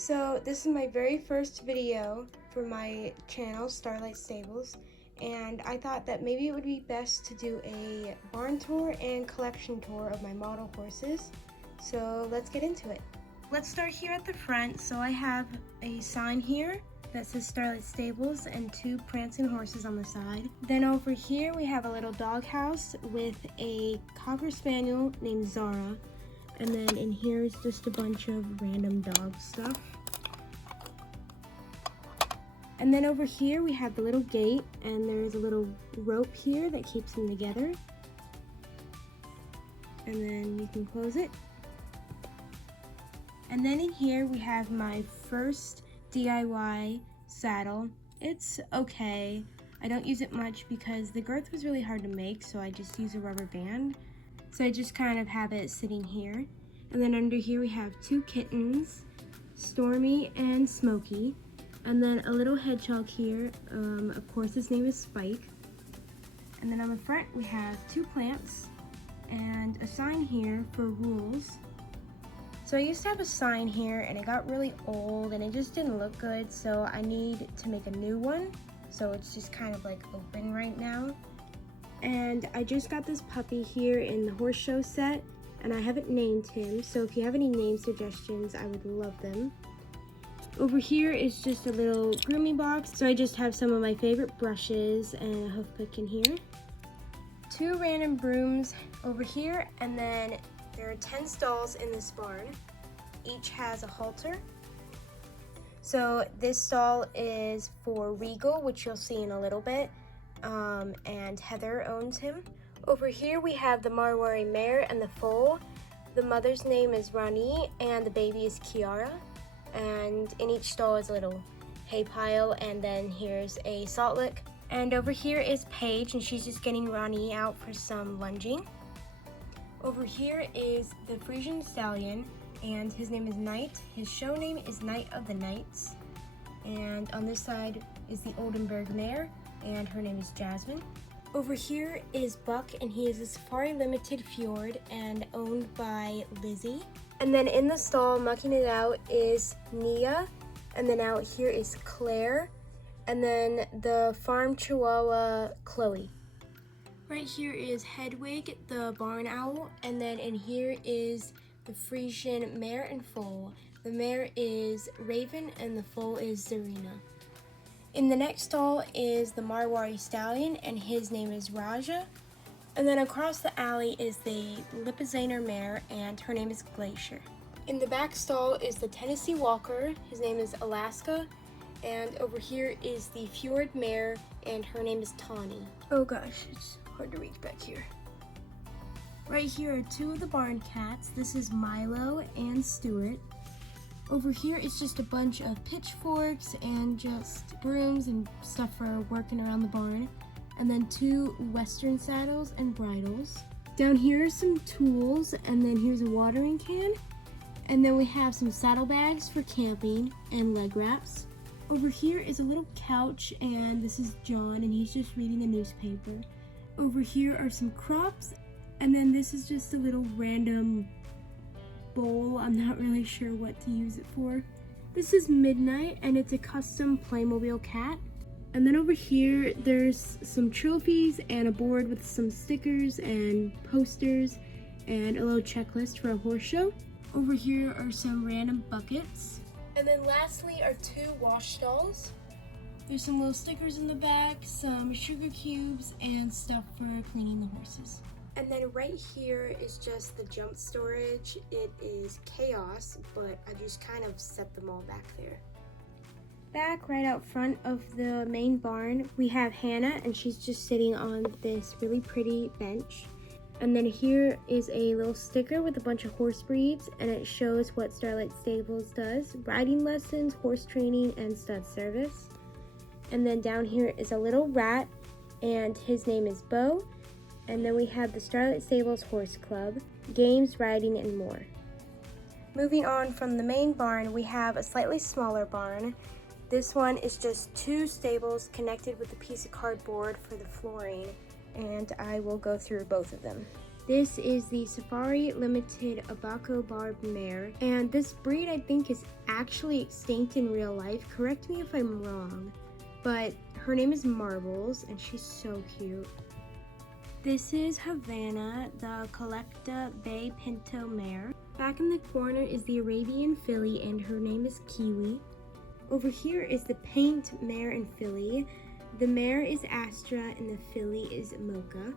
So this is my very first video for my channel, Starlight Stables, and I thought that maybe it would be best to do a barn tour and collection tour of my model horses. So let's get into it. Let's start here at the front. So I have a sign here that says Starlight Stables and two prancing horses on the side. Then over here we have a little dog house with a Cocker Spaniel named Zara. And then in here is just a bunch of random dog stuff. And then over here we have the little gate, and there's a little rope here that keeps them together. And then you can close it. And then in here we have my first DIY saddle. It's okay. I don't use it much because the girth was really hard to make, so I just use a rubber band. So I just kind of have it sitting here. And then under here we have two kittens, Stormy and Smokey. And then a little hedgehog here. Of course his name is Spike. And then on the front we have two plants and a sign here for rules. So I used to have a sign here and it got really old and it just didn't look good, so I need to make a new one. So it's just kind of like open right now. And I just got this puppy here in the horse show set, and I haven't named him, so if you have any name suggestions, I would love them. Over here is just a little grooming box, so I just have some of my favorite brushes and a hoof pick in here. Two random brooms over here, and then there are 10 stalls in this barn. Each has a halter. So this stall is for Regal, which you'll see in a little bit. And Heather owns him. Over here we have the Marwari mare and the foal. The mother's name is Rani and the baby is Kiara. And in each stall is a little hay pile, and then here's a salt lick. And over here is Paige, and she's just getting Rani out for some lunging. Over here is the Frisian stallion, and his name is Knight. His show name is Knight of the Knights. And on this side is the Oldenburg mare, and her name is Jasmine. Over here is Buck, and he is a Safari Limited Fjord and owned by Lizzie. And then in the stall, mucking it out, is Nia, and then out here is Claire, and then the farm Chihuahua, Chloe. Right here is Hedwig, the barn owl, and then in here is the Frisian mare and foal. The mare is Raven, and the foal is Zarina. In the next stall is the Marwari stallion, and his name is Raja. And then across the alley is the Lipizzaner mare, and her name is Glacier. In the back stall is the Tennessee Walker, his name is Alaska. And over here is the Fjord mare, and her name is Tawny. Oh gosh, it's hard to reach back here. Right here are two of the barn cats. This is Milo and Stuart. Over here is just a bunch of pitchforks and just brooms and stuff for working around the barn. And then two western saddles and bridles. Down here are some tools, and then here's a watering can. And then we have some saddlebags for camping and leg wraps. Over here is a little couch, and this is John, and he's just reading the newspaper. Over here are some crops, and then this is just a little random bowl. I'm not really sure what to use it for. This is Midnight, and it's a custom Playmobil cat. And then over here there's some trophies and a board with some stickers and posters and a little checklist for a horse show. Over here are some random buckets. And then lastly are two wash stalls. There's some little stickers in the back, some sugar cubes, and stuff for cleaning the horses. And then right here is just the jump storage. It is chaos, but I just kind of set them all back there. Back right out front of the main barn, we have Hannah, and she's just sitting on this really pretty bench. And then here is a little sticker with a bunch of horse breeds, and it shows what Starlight Stables does: riding lessons, horse training, and stud service. And then down here is a little rat, and his name is Bo. And then we have the Starlight Stables Horse Club, games, riding, and more. Moving on from the main barn, we have a slightly smaller barn. This one is just two stables connected with a piece of cardboard for the flooring, and I will go through both of them. This is the Safari Limited Abaco Barb Mare, and this breed I think is actually extinct in real life. Correct me if I'm wrong, but her name is Marbles, and she's so cute. This is Havana, the Collecta Bay Pinto Mare. Back in the corner is the Arabian filly, and her name is Kiwi. Over here is the Paint Mare and filly. The mare is Astra, and the filly is Mocha.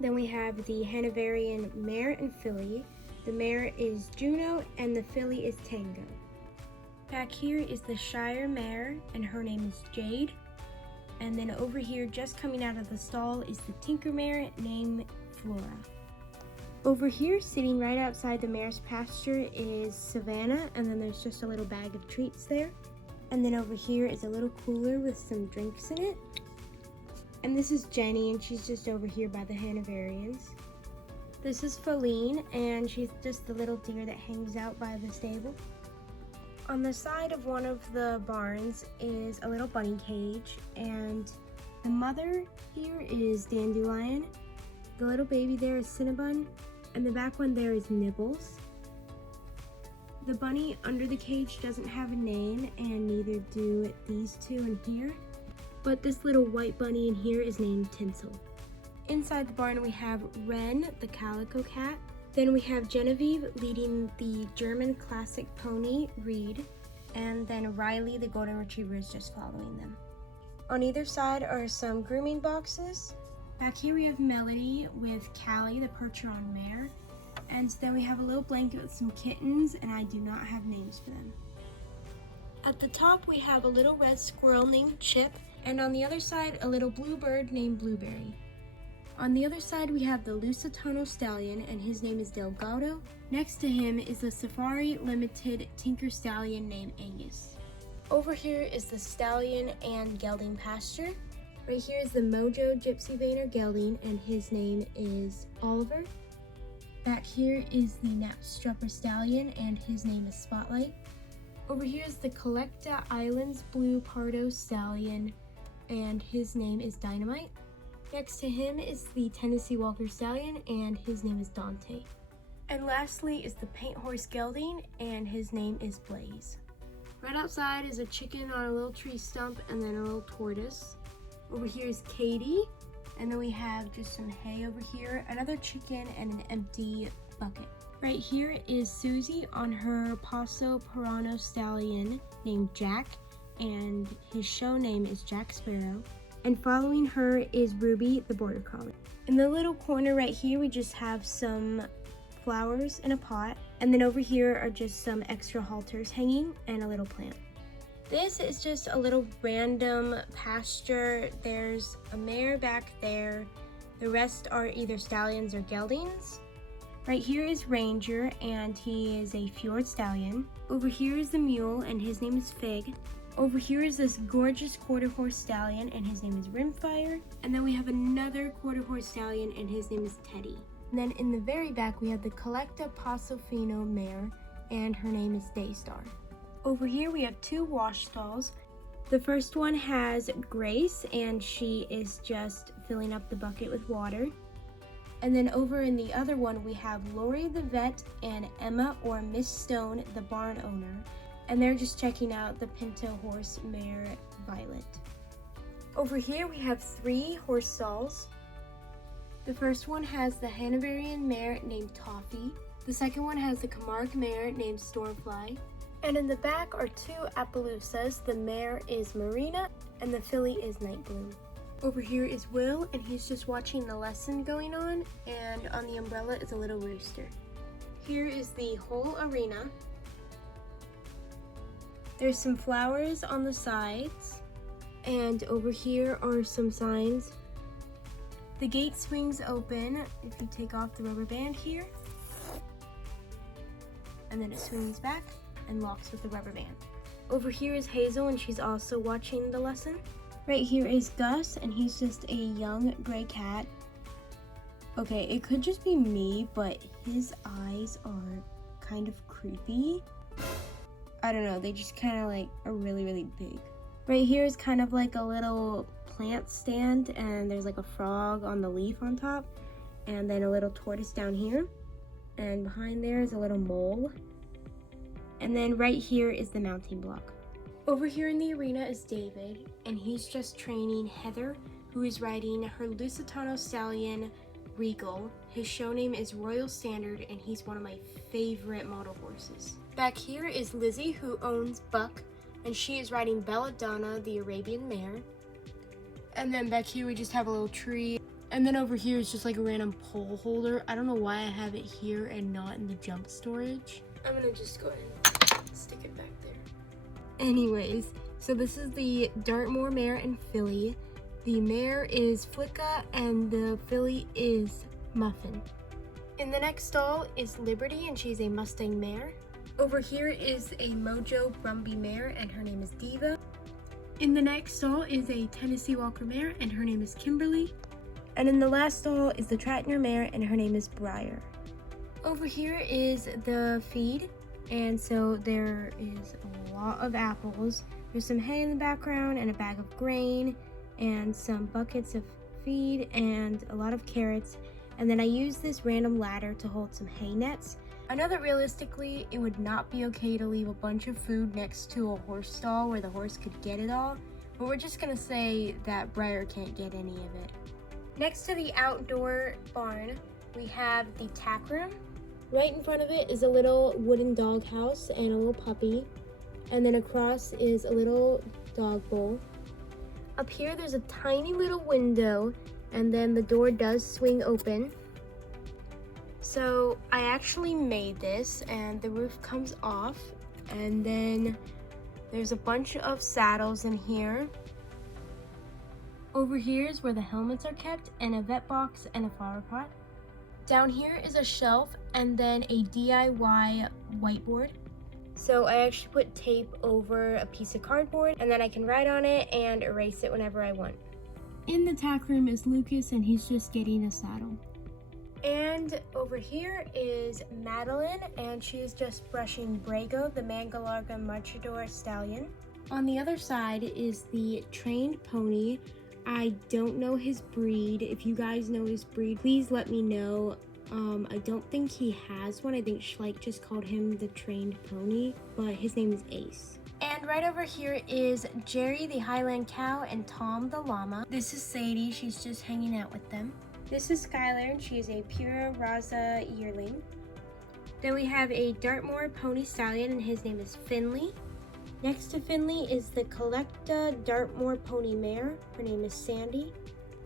Then we have the Hanoverian mare and filly. The mare is Juno, and the filly is Tango. Back here is the Shire mare, and her name is Jade. And then over here, just coming out of the stall, is the Tinker mare named Flora. Over here, sitting right outside the mare's pasture, is Savannah, and then there's just a little bag of treats there. And then over here is a little cooler with some drinks in it. And this is Jenny, and she's just over here by the Hanoverians. This is Feline, and she's just the little deer that hangs out by the stable. On the side of one of the barns is a little bunny cage, and the mother here is Dandelion. The little baby there is Cinnabon, and the back one there is Nibbles. The bunny under the cage doesn't have a name, and neither do these two in here. But this little white bunny in here is named Tinsel. Inside the barn we have Wren, the calico cat. Then we have Genevieve leading the German classic pony, Reed. And then Riley, the golden retriever, is just following them. On either side are some grooming boxes. Back here we have Melody with Callie, the Percheron mare. And then we have a little blanket with some kittens, and I do not have names for them. At the top we have a little red squirrel named Chip, and on the other side a little blue bird named Blueberry. On the other side we have the Lusitano stallion, and his name is Delgado. Next to him is the Safari Limited Tinker stallion named Angus. Over here is the stallion and gelding pasture. Right here is the Mojo Gypsy Vaner gelding, and his name is Oliver. Back here is the Knapstrupper stallion, and his name is Spotlight. Over here is the Collecta Islands Blue Pardo stallion, and his name is Dynamite. Next to him is the Tennessee Walker stallion, and his name is Dante. And lastly is the Paint Horse gelding, and his name is Blaze. Right outside is a chicken on a little tree stump, and then a little tortoise. Over here is Katie, and then we have just some hay over here, another chicken, and an empty bucket. Right here is Susie on her Paso Parano stallion named Jack, and his show name is Jack Sparrow. And following her is Ruby, the Border Collie. In the little corner right here, we just have some flowers in a pot. And then over here are just some extra halters hanging and a little plant. This is just a little random pasture. There's a mare back there. The rest are either stallions or geldings. Right here is Ranger, and he is a fjord stallion. Over here is the mule, and his name is Fig. Over here is this gorgeous quarter horse stallion, and his name is Rimfire. And then we have another quarter horse stallion, and his name is Teddy. And then in the very back, we have the Collecta Pasofino mare, and her name is Daystar. Over here, we have two wash stalls. The first one has Grace, and she is just filling up the bucket with water. And then over in the other one, we have Lori the vet and Emma, or Miss Stone, the barn owner. And they're just checking out the Pinto horse mare, Violet. Over here we have three horse stalls. The first one has the Hanoverian mare named Toffee. The second one has the Camargue mare named Stormfly. And in the back are two Appaloosas. The mare is Marina, and the filly is Nightbloom. Over here is Will, and he's just watching the lesson going on, and on the umbrella is a little rooster. Here is the whole arena. There's some flowers on the sides, and over here are some signs. The gate swings open if you take off the rubber band here, and then it swings back and locks with the rubber band. Over here is Hazel, and she's also watching the lesson. Right here is Gus, and he's just a young gray cat. Okay, it could just be me, but his eyes are kind of creepy. I don't know, they just kind of like are really, really big. Right here is kind of like a little plant stand, and there's like a frog on the leaf on top. and then a little tortoise down here, and behind there is a little mole, and then right here is the mounting block. Over here in the arena is David, and he's just training Heather, who is riding her Lusitano stallion Regal. His show name is Royal Standard, and he's one of my favorite model horses. Back here is Lizzie, who owns Buck, and she is riding Belladonna, the Arabian mare. And then back here we just have a little tree. And then over here is just like a random pole holder. I don't know why I have it here and not in the junk storage. I'm gonna just go ahead and stick it back there. Anyways, so this is the Dartmoor mare and filly. The mare is Flicka and the filly is Muffin. In the next stall is Liberty, and she's a Mustang mare. Over here is a Mojo Brumby mare, and her name is Diva. In the next stall is a Tennessee Walker mare, and her name is Kimberly. And in the last stall is the Tratner mare, and her name is Briar. Over here is the feed, and so there is a lot of apples. There's some hay in the background and a bag of grain and some buckets of feed and a lot of carrots. And then I use this random ladder to hold some hay nets. I know that realistically it would not be okay to leave a bunch of food next to a horse stall where the horse could get it all, but we're just gonna say that Briar can't get any of it. Next to the outdoor barn, we have the tack room. Right in front of it is a little wooden dog house and a little puppy, and then across is a little dog bowl. Up here there's a tiny little window, and then the door does swing open. So I actually made this, and the roof comes off, and then there's a bunch of saddles in here. Over here is where the helmets are kept, and a vet box and a flower pot. Down here is a shelf and then a DIY whiteboard. So I actually put tape over a piece of cardboard, and then I can write on it and erase it whenever I want. In the tack room is Lucas, and he's just getting a saddle. And over here is Madeline, and she's just brushing Brago, the Mangalarga Marchador stallion. On the other side is the trained pony. I don't know his breed. If you guys know his breed, please let me know. I don't think he has one. I think Schleich just called him the trained pony, but his name is Ace. And right over here is Jerry, the Highland cow, and Tom, the llama. This is Sadie. She's just hanging out with them. This is Skylar, and she is a Pura Raza yearling. Then we have a Dartmoor pony stallion, and his name is Finley. Next to Finley is the Collecta Dartmoor pony mare. Her name is Sandy.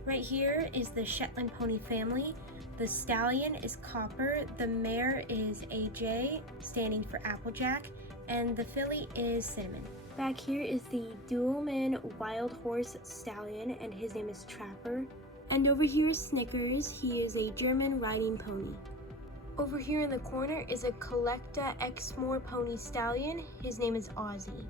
Right here is the Shetland pony family. The stallion is Copper, the mare is AJ, standing for Applejack, and the filly is Cinnamon. Back here is the Dualman wild horse stallion, and his name is Trapper. And over here is Snickers. He is a German riding pony. Over here in the corner is a Collecta Exmoor pony stallion. His name is Ozzy.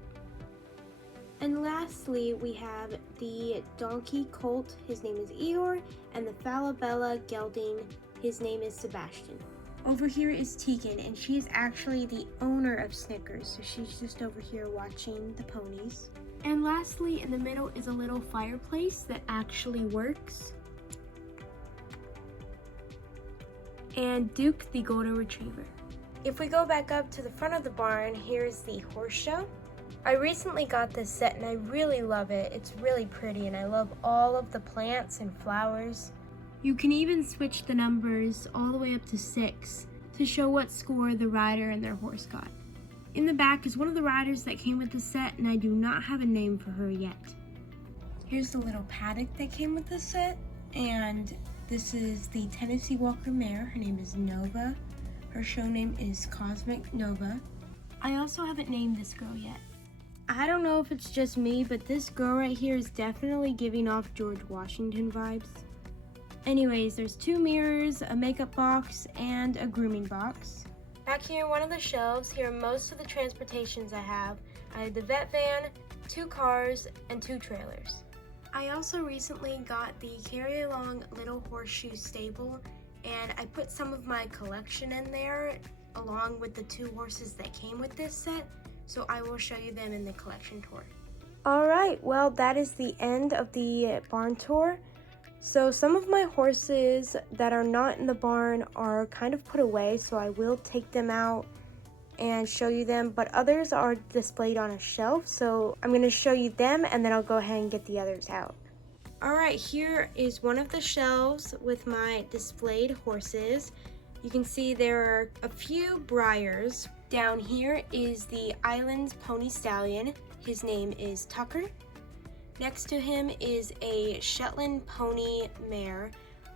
And lastly, we have the donkey colt. His name is Eeyore, and the Falabella gelding. His name is Sebastian. Over here is Tegan, and she is actually the owner of Snickers, so she's just over here watching the ponies. And lastly, in the middle is a little fireplace that actually works. And Duke, the golden retriever. If we go back up to the front of the barn, here's the horse show. I recently got this set and I really love it. It's really pretty, and I love all of the plants and flowers. You can even switch the numbers all the way up to 6 to show what score the rider and their horse got. In the back is one of the riders that came with the set, and I do not have a name for her yet. Here's the little paddock that came with the set, and this is the Tennessee Walker mare. Her name is Nova. Her show name is Cosmic Nova. I also haven't named this girl yet. I don't know if it's just me, but this girl right here is definitely giving off George Washington vibes. Anyways, there's 2 mirrors, a makeup box, and a grooming box. Back here in one of the shelves, here are most of the transportations I have. I have the vet van, 2 cars, and 2 trailers. I also recently got the carry-along little horseshoe stable, and I put some of my collection in there along with the 2 horses that came with this set, so I will show you them in the collection tour. Alright, well that is the end of the barn tour. So some of my horses that are not in the barn are kind of put away, so I will take them out and show you them, but others are displayed on a shelf, so I'm going to show you them and then I'll go ahead and get the others out. Alright, here is one of the shelves with my displayed horses. You can see there are a few Briars. Down here is the Islands Pony Stallion. His name is Tucker. Next to him is a Shetland Pony Mare.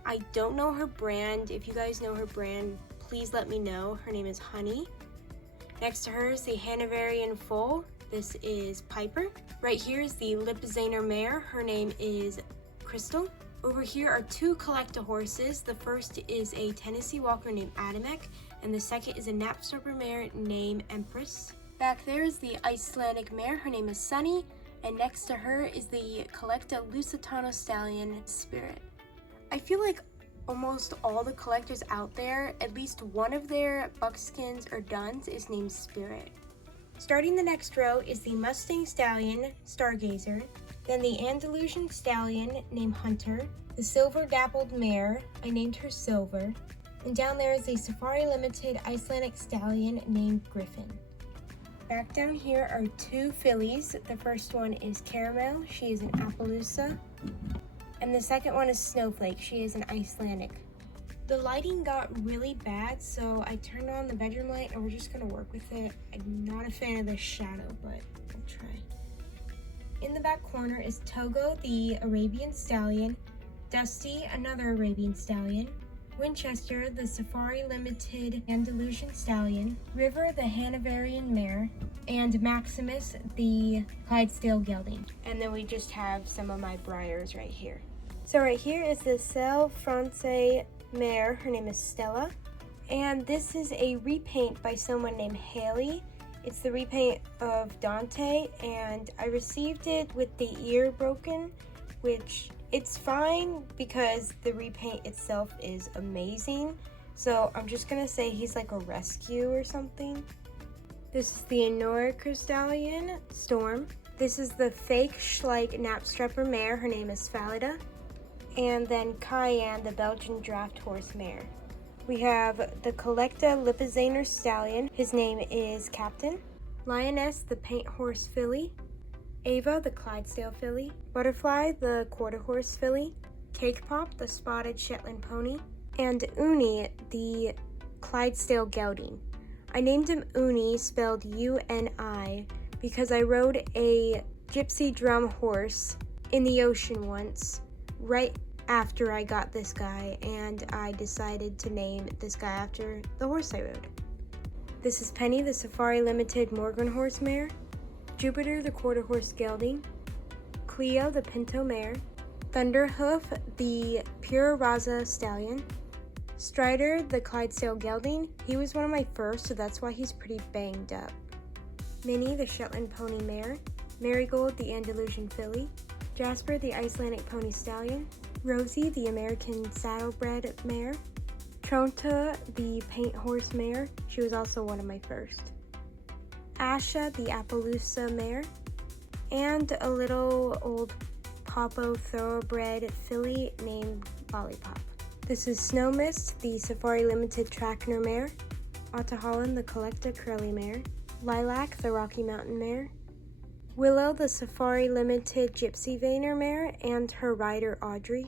I don't know her brand. If you guys know her brand, please let me know. Her name is Honey. Next to her is the Hanoverian Foal. This is Piper. Right here is the Lipizzaner Mare. Her name is Crystal. Over here are two collector horses. The first is a Tennessee Walker named Adamek, and the second is a Knapstrapper Mare named Empress. Back there is the Icelandic Mare. Her name is Sunny. And next to her is the Collecta Lusitano Stallion Spirit. I feel like almost all the collectors out there, at least one of their buckskins or duns is named Spirit. Starting the next row is the Mustang Stallion Stargazer, then the Andalusian Stallion named Hunter, the Silver Dappled Mare, I named her Silver, and down there is a Safari Limited Icelandic Stallion named Griffin. Back down here are two fillies. The first one is Caramel, she is an Appaloosa, and the second one is Snowflake, she is an Icelandic. The lighting got really bad, so I turned on the bedroom light and we're just gonna work with it. I'm not a fan of the shadow, but I'll try. In the back corner is Togo, the Arabian Stallion, Dusty, another Arabian Stallion, Winchester, the Safari Limited Andalusian Stallion, River, the Hanoverian Mare, and Maximus, the Clydesdale Gelding. And then we just have some of my Briars right here. So right here is the Selle France Mare, her name is Stella. And this is a repaint by someone named Haley. It's the repaint of Dante, and I received it with the ear broken, which it's fine because the repaint itself is amazing. So I'm just gonna say he's like a rescue or something. This is the Anora Stallion Storm. This is the fake Schleich Knapstrapper Mare. Her name is Falida. And then Cayenne, the Belgian Draft Horse Mare. We have the Collecta Lipizzaner Stallion. His name is Captain. Lioness, the Paint Horse Filly. Ava, the Clydesdale Filly. Butterfly, the Quarter Horse Filly. Cake Pop, the Spotted Shetland Pony. And Uni, the Clydesdale Gelding. I named him Uni, spelled U-N-I, because I rode a gypsy drum horse in the ocean once, right after I got this guy, and I decided to name this guy after the horse I rode. This is Penny, the Safari Limited Morgan Horse Mare. Jupiter, the Quarter Horse Gelding, Cleo, the Pinto Mare, Thunderhoof, the Pura Raza Stallion, Strider, the Clydesdale Gelding. He was one of my first, so that's why he's pretty banged up. Minnie, the Shetland Pony Mare, Marigold, the Andalusian Filly, Jasper, the Icelandic Pony Stallion, Rosie, the American Saddlebred Mare, Tronta, the Paint Horse Mare. She was also one of my first. Asha, the Appaloosa Mare, and a little old Popo thoroughbred filly named Lollipop. This is Snow Mist, the Safari Limited Trackner Mare, Otaholland, the Collecta Curly Mare, Lilac, the Rocky Mountain Mare, Willow, the Safari Limited Gypsy Veiner Mare and her rider Audrey,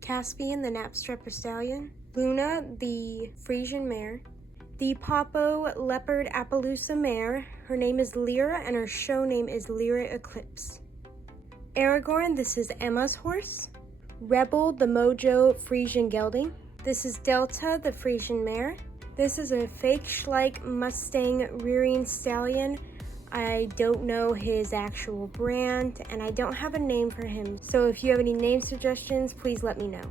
Caspian, the Knapstrapper Stallion, Luna, the Frisian Mare, the Popo Leopard Appaloosa Mare. Her name is Lyra and her show name is Lyra Eclipse. Aragorn, this is Emma's horse. Rebel, the Mojo Frisian Gelding. This is Delta, the Frisian Mare. This is a fake Schleich Mustang rearing stallion. I don't know his actual brand and I don't have a name for him. So if you have any name suggestions, please let me know.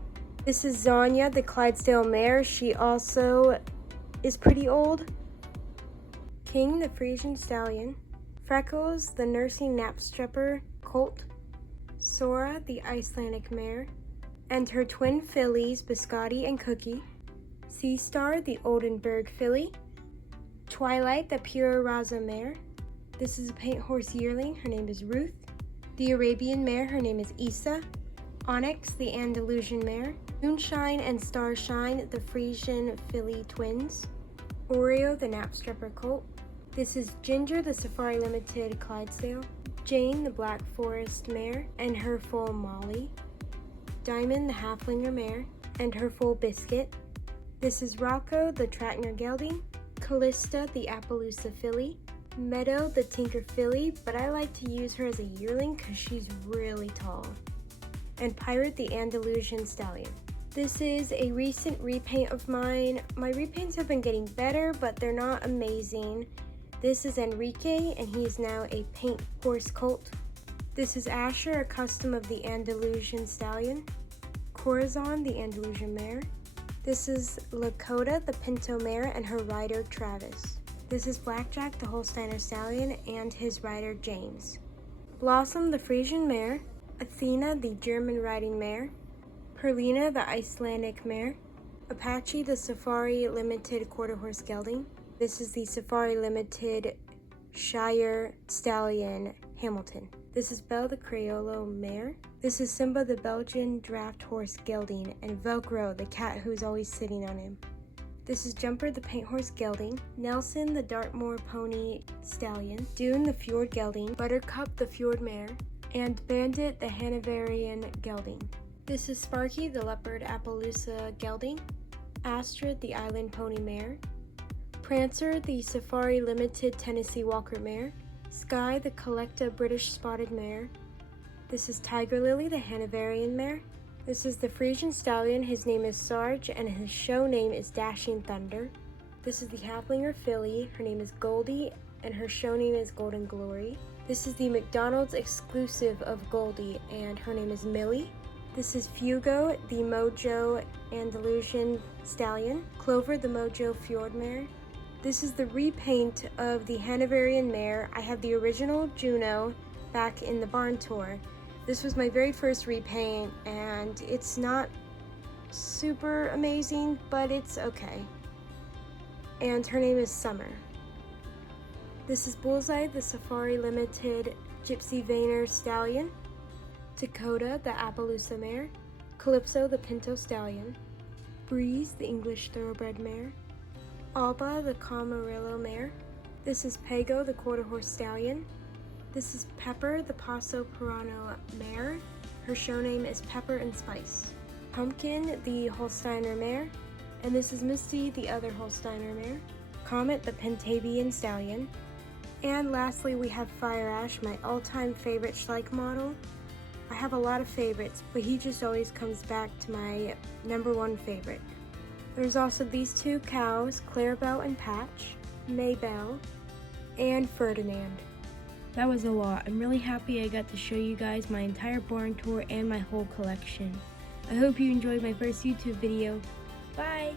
This is Zonya, the Clydesdale Mare. She also is pretty old. King, the Frisian Stallion. Freckles, the Nursing Knapstrapper Colt. Sora, the Icelandic Mare. And her twin fillies, Biscotti and Cookie. Sea Star, the Oldenburg Filly. Twilight, the Pura Raza Mare. This is a Paint Horse Yearling. Her name is Ruth. The Arabian Mare. Her name is Isa. Onyx, the Andalusian mare. Moonshine and Starshine, the Frisian filly twins. Oreo, the Knapstrapper colt. This is Ginger, the Safari Limited Clydesdale. Jane, the Black Forest mare, and her foal Molly. Diamond, the Halflinger mare, and her foal Biscuit. This is Rocco, the Trackner gelding. Callista, the Appaloosa filly. Meadow, the Tinker filly, but I like to use her as a yearling because she's really tall. And Pirate, the Andalusian stallion. This is a recent repaint of mine. My repaints have been getting better, but they're not amazing. This is Enrique, and he is now a paint horse colt. This is Asher, a custom of the Andalusian stallion. Corazon, the Andalusian mare. This is Lakota, the Pinto mare, and her rider Travis. This is Blackjack, the Holsteiner stallion, and his rider James. Blossom, the Frisian mare. Athena, the German riding mare. Perlina, the Icelandic mare. Apache, the Safari Limited quarter horse gelding. This is the Safari Limited Shire stallion Hamilton. This is Belle, the Criollo mare. This is Simba, the Belgian draft horse gelding, and Velcro, the cat who's always sitting on him. This is Jumper, the paint horse gelding. Nelson, the Dartmoor pony stallion. Dune, the fjord gelding. Buttercup, the fjord mare. And Bandit, the Hanoverian gelding. This is Sparky, the leopard Appaloosa gelding. Astrid, the island pony mare. Prancer, the Safari Limited Tennessee Walker mare. Sky, the Collecta British spotted mare. This is Tiger Lily, the Hanoverian mare. This is the Frisian stallion. His name is Sarge, and his show name is Dashing Thunder. This is the Halflinger filly. Her name is Goldie, and her show name is Golden Glory. This is the McDonald's exclusive of Goldie, and her name is Millie. This is Fugo, the Mojo Andalusian stallion. Clover, the Mojo fjord mare. This is the repaint of the Hanoverian mare. I have the original Juno back in the barn tour. This was my very first repaint, and it's not super amazing, but it's okay. And her name is Summer. This is Bullseye, the Safari Limited Gypsy Vayner stallion. Dakota, the Appaloosa mare. Calypso, the Pinto stallion. Breeze, the English thoroughbred mare. Alba, the Camarillo mare. This is Pago, the quarter horse stallion. This is Pepper, the Paso Pirano mare. Her show name is Pepper and Spice. Pumpkin, the Holsteiner mare. And this is Misty, the other Holsteiner mare. Comet, the Pentavian stallion. And lastly, we have Fire Ash, my all-time favorite Schleich model. I have a lot of favorites, but he just always comes back to my #1 favorite. There's also these two cows, Clarabelle and Patch, Maybelle, and Ferdinand. That was a lot. I'm really happy I got to show you guys my entire barn tour and my whole collection. I hope you enjoyed my first YouTube video. Bye!